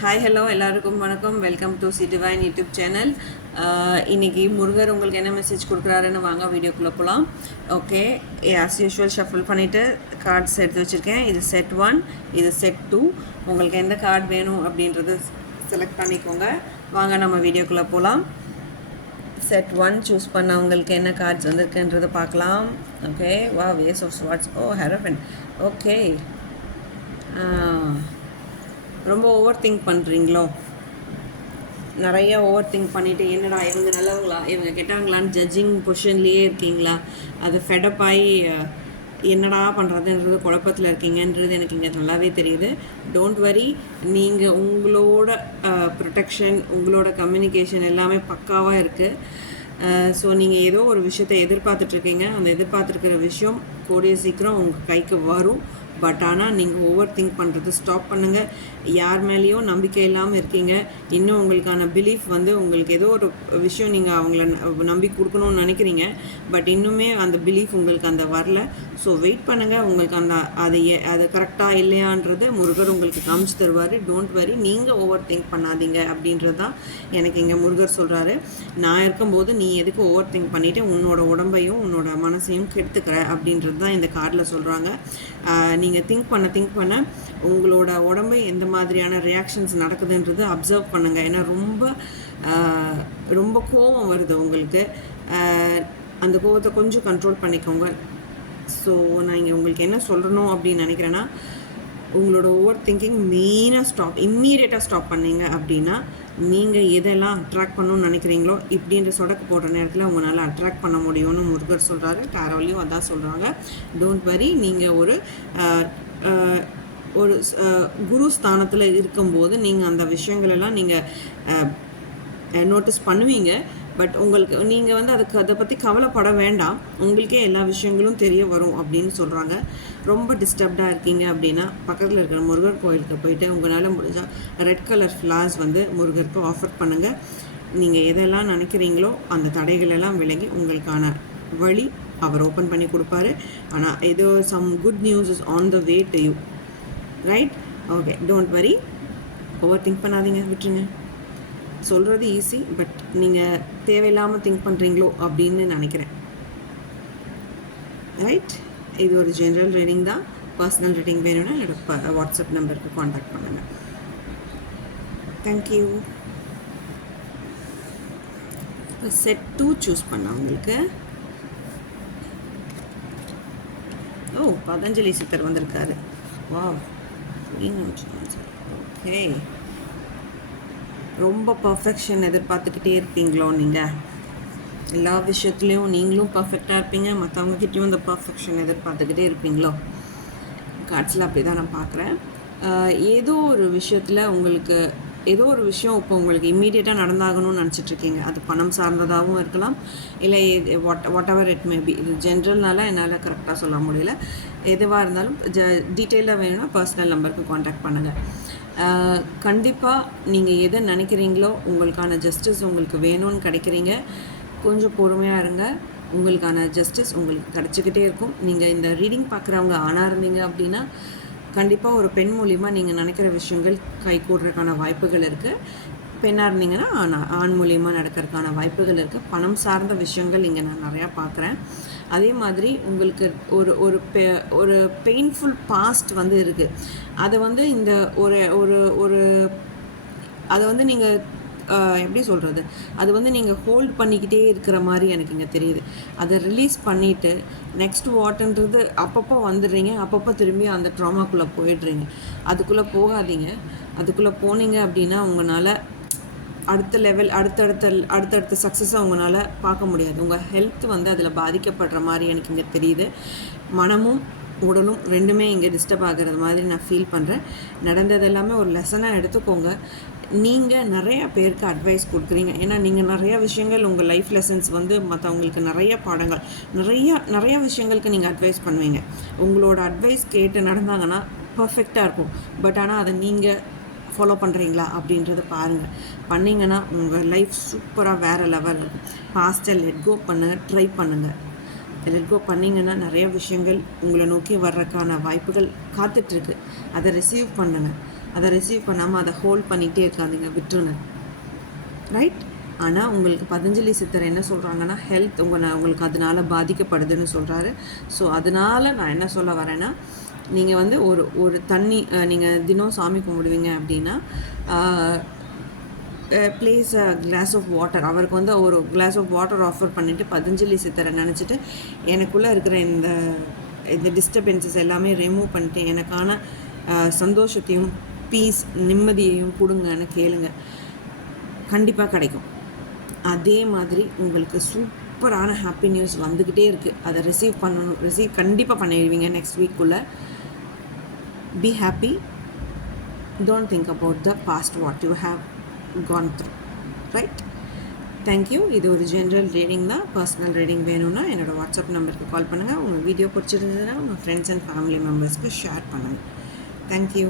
Hi hello எல்லாருக்கும் வணக்கம். Welcome to C divine YouTube channel. இன்றைக்கி முருகர் உங்களுக்கு என்ன மெசேஜ் கொடுக்குறாருன்னு வாங்க வீடியோக்குள்ளே போகலாம். ஓகே, ஆஸ் யூஷுவல் ஷஃபில் பண்ணிவிட்டு கார்ட்ஸ் எடுத்து வச்சுருக்கேன். இது செட் 1, இது செட் 2. உங்களுக்கு எந்த கார்டு வேணும் அப்படின்றது செலக்ட் பண்ணிக்கோங்க. வாங்க நம்ம வீடியோக்குள்ளே போகலாம். செட் 1 சூஸ் பண்ணவங்களுக்கு என்ன கார்ட்ஸ் வந்திருக்குன்றதை பார்க்கலாம். Okay, wow ace of swords. Oh hierophant. Okay, ரொம்ப ஓவர் திங்க் பண்ணுறீங்களோ? நிறைய ஓவர் திங்க் பண்ணிவிட்டு என்னடா இவங்க நல்லவங்களா இவங்க கெட்டவங்களான்னு ஜட்ஜிங் பொசிஷன்லேயே இருக்கீங்களா? அது ஃபெடப் ஆகி என்னடா பண்ணுறதுன்றது குழப்பத்தில் இருக்கீங்கன்றது எனக்கு இங்கே நல்லாவே தெரியுது. டோன்ட் வரி, நீங்கள் உங்களோட ப்ரொடெக்ஷன், உங்களோட கம்யூனிகேஷன் எல்லாமே பக்காவாக இருக்குது. ஸோ நீங்கள் ஏதோ ஒரு விஷயத்தை எதிர்பார்த்துட்ருக்கீங்க. அந்த எதிர்பார்த்துருக்கிற விஷயம் கூடிய சீக்கிரம் உங்கள் கைக்கு வரும். பட் ஆனால் நீங்கள் ஓவர் திங்க் பண்ணுறது ஸ்டாப் பண்ணுங்கள். யார் மேலேயும் நம்பிக்கை இல்லாமல் இருக்கீங்க. இன்னும் உங்களுக்கான பிலீஃப் வந்து உங்களுக்கு ஏதோ ஒரு விஷயம் நீங்கள் அவங்கள நம்பி கொடுக்கணும்னு நினைக்கிறீங்க. பட் இன்னுமே அந்த பிலீஃப் உங்களுக்கு அந்த வரல. ஸோ வெயிட் பண்ணுங்கள். உங்களுக்கு அந்த அது கரெக்டாக இல்லையான்றது முருகர் உங்களுக்கு காமிச்சு தருவார். டோன்ட் வரி, நீங்கள் ஓவர் திங்க் பண்ணாதீங்க அப்படின்றது தான் எனக்கு இங்கே முருகர் சொல்கிறாரு. நான் இருக்கும்போது நீ எதுக்கு ஓவர் திங்க் பண்ணிவிட்டு உன்னோட உடம்பையும் உன்னோட மனசையும் கெடுத்துக்கிற அப்படின்றது தான் இந்த கார்டில் சொல்கிறாங்க. நீங்கள் திங்க் பண்ண உங்களோட உடம்பு எந்த மாதிரியான ரியாக்ஷன்ஸ் நடக்குதுன்றது அப்சர்வ் பண்ணுங்கள். ஏன்னா ரொம்ப கோபம் வருது உங்களுக்கு. அந்த கோபத்தை கொஞ்சம் கண்ட்ரோல் பண்ணிக்கோங்க. ஸோ நான் இங்கே உங்களுக்கு என்ன சொல்கிறணும் அப்படின்னு நினைக்கிறேன்னா, உங்களோட ஓவர் திங்கிங் இம்மீடியட்டாக ஸ்டாப் பண்ணீங்க அப்படின்னா நீங்கள் எதெல்லாம் அட்ராக்ட் பண்ணணும்னு நினைக்கிறீங்களோ இப்படின்ற சொடக்கு போடுற நேரத்தில் உங்களால் அட்ராக்ட் பண்ண முடியும்னு முருகர் சொல்கிறாரு. டாரோலையும் அதான் சொல்கிறாங்க. டோன்ட் வரி, நீங்கள் ஒரு குரு ஸ்தானத்தில் இருக்கும்போது நீங்கள் அந்த விஷயங்களெல்லாம் நீங்கள் நோட்டீஸ் பண்ணுவீங்க. பட் நீங்கள் வந்து அதை பற்றி கவலைப்பட வேண்டாம். உங்களுக்கே எல்லா விஷயங்களும் தெரிய வரும் அப்படின்னு சொல்கிறாங்க. ரொம்ப டிஸ்டர்ப்டாக இருக்கீங்க அப்படின்னா பக்கத்தில் இருக்கிற முருகர் கோயிலுக்கு போயிட்டு உங்களால் முடிஞ்சால் ரெட் கலர் ஃப்ளார்ஸ் வந்து முருகருக்கு ஆஃபர் பண்ணுங்கள். நீங்கள் எதெல்லாம் நினைக்கிறீங்களோ அந்த தடைகளெல்லாம் விலகி உங்களுக்கான வழி அவர் ஓப்பன் பண்ணி கொடுப்பாரு. ஆனால் ஏதோ some good news is on the way to you, right? Okay, don't worry, overthink பண்ணாதீங்க, விட்டுருங்க. சொல்கிறது ஈஸி, பட் நீங்கள் தேவையில்லாமல் திங்க் பண்ணுறீங்களோ அப்படின்னு நினைக்கிறேன், ரைட்? இது ஒரு ஜென்ரல் ரீடிங் தான். பர்சனல் ரீடிங் வேணும்னா என்னோட வாட்ஸ்அப் நம்பருக்கு காண்டாக்ட் பண்ணுங்கள். தேங்க்யூ. இப்போ செட் 2 சூஸ் பண்ணவங்களுக்கு பதஞ்சலி சித்தர் வந்திருக்காரு. வா, ஓகே. ரொம்ப பர்ஃபெக்ஷன் எதிர்பார்த்துக்கிட்டே இருப்பீங்களோ? நீங்கள் எல்லா விஷயத்துலேயும் நீங்களும் பர்ஃபெக்டாக இருப்பீங்க, மற்றவங்கக்கிட்டையும் இந்த பர்ஃபெக்ஷன் எதிர்பார்த்துக்கிட்டே இருப்பீங்களோ? கார்ட்ஸில் அப்படி தான் நான் பார்க்குறேன். ஏதோ ஒரு விஷயம் இப்போ உங்களுக்கு இம்மீடியட்டாக நடந்தாகணும்னு நினச்சிட்ருக்கீங்க. அது பணம் சார்ந்ததாகவும் இருக்கலாம், இல்லை what ever it may be. இது ஜென்ரல்னால என்னால் கரெக்டாக சொல்ல முடியல. எதுவாக இருந்தாலும் டீட்டெயிலாக வேணும்னா பர்சனல் நம்பருக்கு காண்டாக்ட் பண்ணுங்கள். கண்டிப்பாக நீங்கள் எதை நினைக்கிறீங்களோ உங்களுக்கான ஜஸ்டிஸ் உங்களுக்கு வேணும்னு கிடைக்கிறீங்க. கொஞ்சம் பொறுமையாக இருங்க. உங்களுக்கான ஜஸ்டிஸ் உங்களுக்கு கிடச்சிக்கிட்டே இருக்கும். நீங்கள் இந்த ரீடிங் பார்க்குறவங்க ஆணாக இருந்தீங்க அப்படின்னா கண்டிப்பாக ஒரு பெண் மூலிமா நீங்கள் நினைக்கிற விஷயங்கள் கைகூடுறதுக்கான வாய்ப்புகள் இருக்குது. பெண்ணாக இருந்தீங்கன்னா ஆண் மூலியமாக நடக்கிறதுக்கான வாய்ப்புகள் இருக்குது. பணம் சார்ந்த விஷயங்கள் இங்கே நான் நிறையா பார்க்குறேன். அதே மாதிரி உங்களுக்கு ஒரு பெயின்ஃபுல் பாஸ்ட் வந்து இருக்குது. அதை வந்து இந்த அதை வந்து நீங்கள் எப்படி சொல்கிறது, அது வந்து நீங்கள் ஹோல்ட் பண்ணிக்கிட்டே இருக்கிற மாதிரி எனக்கு இங்கே தெரியுது. அதை ரிலீஸ் பண்ணிவிட்டு நெக்ஸ்ட் வாட்ன்றது அப்பப்போ வந்துடுறீங்க, அப்பப்போ திரும்பி அந்த ட்ராமாக்குள்ளே போயிடுறீங்க. அதுக்குள்ளே போகாதீங்க. அதுக்குள்ளே போனீங்க அப்படின்னா உங்களால் அடுத்த லெவல் அடுத்தடுத்த சக்ஸஸை உங்களால் பார்க்க முடியாது. உங்கள் ஹெல்த் வந்து அதில் பாதிக்கப்படுற மாதிரி எனக்கு இங்கே தெரியுது. மனமும் உடலும் ரெண்டுமே இங்கே டிஸ்டர்ப் ஆகிறது மாதிரி நான் ஃபீல் பண்ணுறேன். நடந்தது எல்லாமே ஒரு லெசனாக எடுத்துக்கோங்க. நீங்கள் நிறையா பேருக்கு அட்வைஸ் கொடுக்குறீங்க. ஏன்னா நீங்கள் நிறையா விஷயங்கள் உங்கள் லைஃப் லெசன்ஸ் வந்து மற்றவங்களுக்கு நிறைய பாடங்கள் நிறையா விஷயங்களுக்கு நீங்கள் அட்வைஸ் பண்ணுவீங்க. உங்களோட அட்வைஸ் கேட்டு நடந்தாங்கன்னா பர்ஃபெக்டாக இருக்கும். பட் ஆனால் அதை நீங்கள் ஃபாலோ பண்ணுறீங்களா அப்படின்றத பாருங்கள். பண்ணிங்கன்னா உங்கள் லைஃப் சூப்பராக வேறு லெவல் இருக்கும். பாஸ்ட்டை லெட் கோ பண்ணுங்கள், ட்ரை பண்ணுங்கள். லெட் கோ பண்ணிங்கன்னா நிறைய விஷயங்கள் உங்களை நோக்கி வர்றதுக்கான வாய்ப்புகள் காத்துட்ருக்கு. அதை ரிசீவ் பண்ணுங்கள். அதை ரிசீவ் பண்ணாமல் அதை ஹோல்ட் பண்ணிகிட்டே இருக்காதீங்க, விட்டுருங்க. ரைட்? ஆனால் உங்களுக்கு பதஞ்சலி சித்தர் என்ன சொல்கிறாங்கன்னா, ஹெல்த் உங்களுக்கு அதனால் பாதிக்கப்படுதுன்னு சொல்கிறாரு. ஸோ அதனால் நான் என்ன சொல்ல வரேன்னா, நீங்கள் வந்து ஒரு தண்ணி நீங்கள் தினம் சாமி கும்பிடுவீங்க அப்படின்னா, place a glass of water, அவருக்கு வந்து ஒரு கிளாஸ் ஆஃப் வாட்டர் ஆஃபர் பண்ணிவிட்டு பதஞ்சலி சித்தரை நினச்சிட்டு எனக்குள்ளே இருக்கிற இந்த டிஸ்டர்பன்சஸ் எல்லாமே ரிமூவ் பண்ணிட்டு எனக்கான சந்தோஷத்தையும் பீஸ் நிம்மதியையும் கொடுங்கன்னு கேளுங்க, கண்டிப்பாக கிடைக்கும். அதே மாதிரி உங்களுக்கு சூப்பரான ஹாப்பி நியூஸ் வந்துக்கிட்டே இருக்குது. அதை ரிசீவ் கண்டிப்பாக பண்ணிடுவீங்க நெக்ஸ்ட் வீக்குள்ளே. Be happy, don't think about the past what you have gone through, right? Thank you. இது ஒரு ஜென்ரல் ரீடிங் தான். பர்சனல் ரீடிங் வேணும்னா என்னோடய வாட்ஸ்அப் நம்பருக்கு கால் பண்ணுங்கள். உங்கள் வீடியோ பிடிச்சிருந்ததுன்னா உங்கள் ஃப்ரெண்ட்ஸ் அண்ட் ஃபேமிலி மெம்பர்ஸ்க்கு ஷேர் பண்ணுங்கள். தேங்க்யூ.